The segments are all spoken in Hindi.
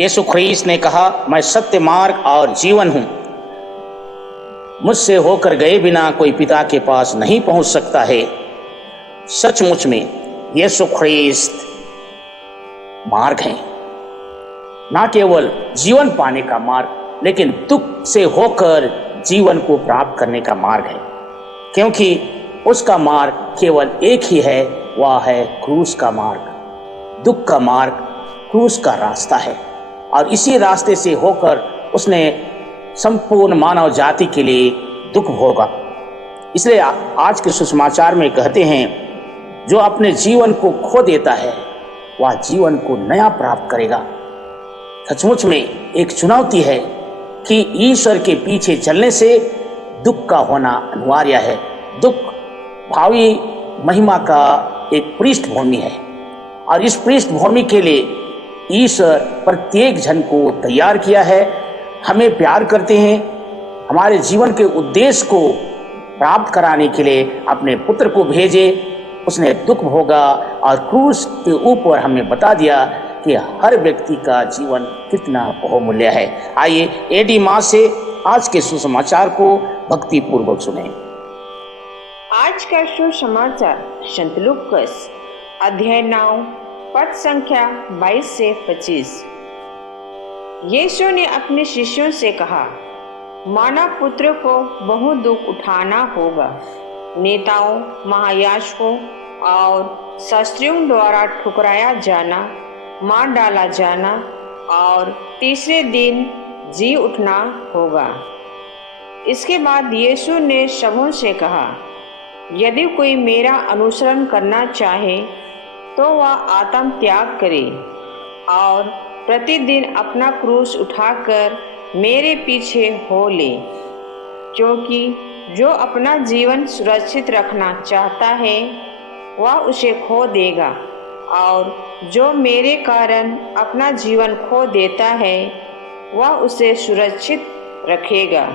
यीशु ख्रीस्त ने कहा, मैं सत्य, मार्ग और जीवन हूं। मुझसे होकर गए बिना कोई पिता के पास नहीं पहुंच सकता है। सचमुच में यीशु ख्रीस्त मार्ग है, ना केवल जीवन पाने का मार्ग, लेकिन दुख से होकर जीवन को प्राप्त करने का मार्ग है, क्योंकि उसका मार्ग केवल एक ही है, वह है क्रूस का मार्ग। दुख का मार्ग क्रूस का रास्ता है, और इसी रास्ते से होकर उसने संपूर्ण मानव जाति के लिए दुख भोगा। इसलिए आज के सुसमाचार में कहते हैं, जो अपने जीवन को खो देता है वह जीवन को नया प्राप्त करेगा। सचमुच में एक चुनौती है कि ईश्वर के पीछे चलने से दुख का होना अनिवार्य है। दुख भावी महिमा का एक पृष्ठभूमि है, और इस पृष्ठभूमि के लिए ईश्वर प्रत्येक जन को तैयार किया है। हमें प्यार करते हैं, हमारे जीवन के उद्देश्य को प्राप्त कराने के लिए अपने पुत्र को भेजे। उसने दुख भोगा और क्रूस के ऊपर हमें बता दिया कि हर व्यक्ति का जीवन कितना बहुमूल्य है। आइए एडी माँ से आज के सुसमाचार को भक्ति पूर्वक सुने। आज का सुसमाचार संत लूकास अध्याय 9 पद संख्या 22 से 25। यीशु ने अपने शिष्यों से कहा, मानव पुत्र को बहुत दुख उठाना होगा। नेताओं, महायाजकों और शास्त्रियों द्वारा ठुकराया जाना, मार डाला जाना और तीसरे दिन जी उठना होगा। इसके बाद यीशु ने सबों से कहा, यदि कोई मेरा अनुसरण करना चाहे तो वह आत्म त्याग करे और प्रतिदिन अपना क्रूस उठाकर मेरे पीछे हो ले। क्योंकि जो अपना जीवन सुरक्षित रखना चाहता है वह उसे खो देगा, और जो मेरे कारण अपना जीवन खो देता है वह उसे सुरक्षित रखेगा।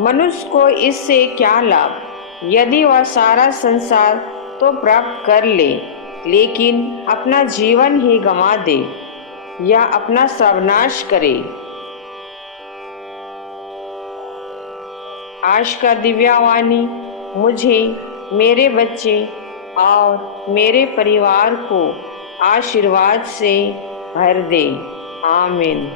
मनुष्य को इससे क्या लाभ यदि वह सारा संसार तो प्राप्त कर ले, लेकिन अपना जीवन ही गंवा दे या अपना सर्वनाश करे। आज का दिव्यवाणी मुझे, मेरे बच्चे और मेरे परिवार को आशीर्वाद से भर दे। आमीन।